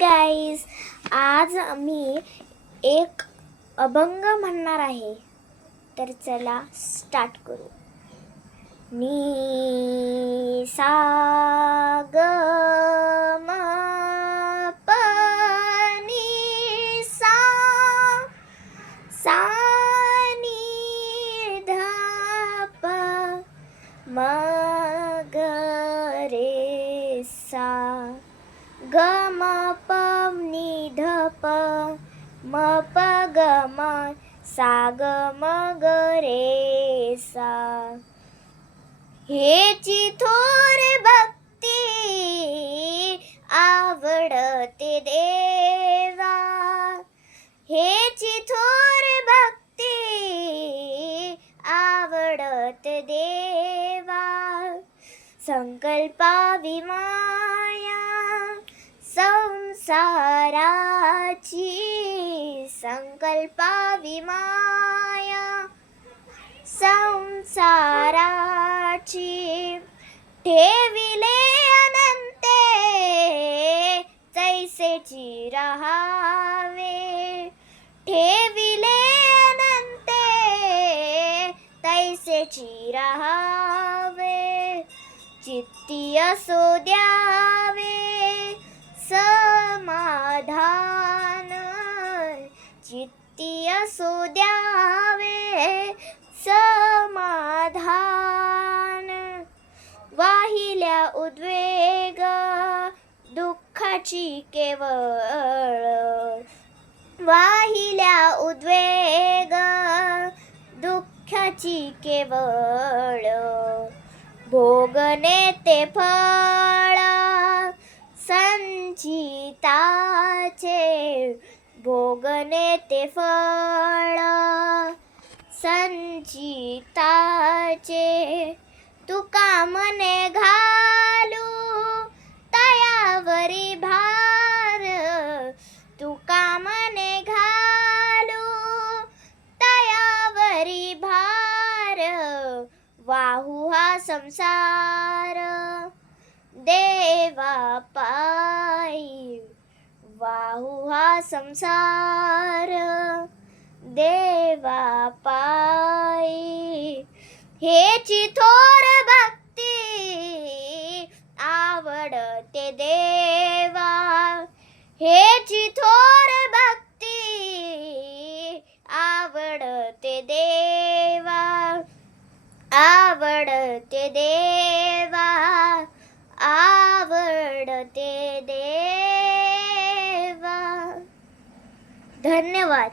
Guys, आज मी एक अभंग म्हणणार आहे. तर चला स्टार्ट करू. नी सा ग म प नी सा, सा नी ध प म ग रे सा, ग म प नी ध प म प ग म सा ग म ग रे सा. हेची थोर भक्ती आवडते देवा, हेची थोर भक्ती आवडते देवा. संकल्पावी माया संसाराची, संकल्पावी माया संसाराची. ठेविले अनंते तैसेची रहावे, ठेविले अनंते तैसेची रहावे. चित्ती असो द्यावे समाधान, चित्ती असो द्यावे समाधान. वाहिल्या उद्वेग दुःखाची केवळ, वाहिल्या उद्वेग दुःखाची केवळ. भोगणे ते फळ संचिताचे, भोगणे ते फळ संचिताचे. तुका मने घालू तयावरी भार, तुका मने घालू तयावरी भार. वाहू हा संसार देवा पायी, वाहू हा संसार देवा पायी. हेची थोर भक्ती आवडते देवा, हेची थोर भक्ती आवडते देवा, आवडते देवा, आवडते देवा. धन्यवाद.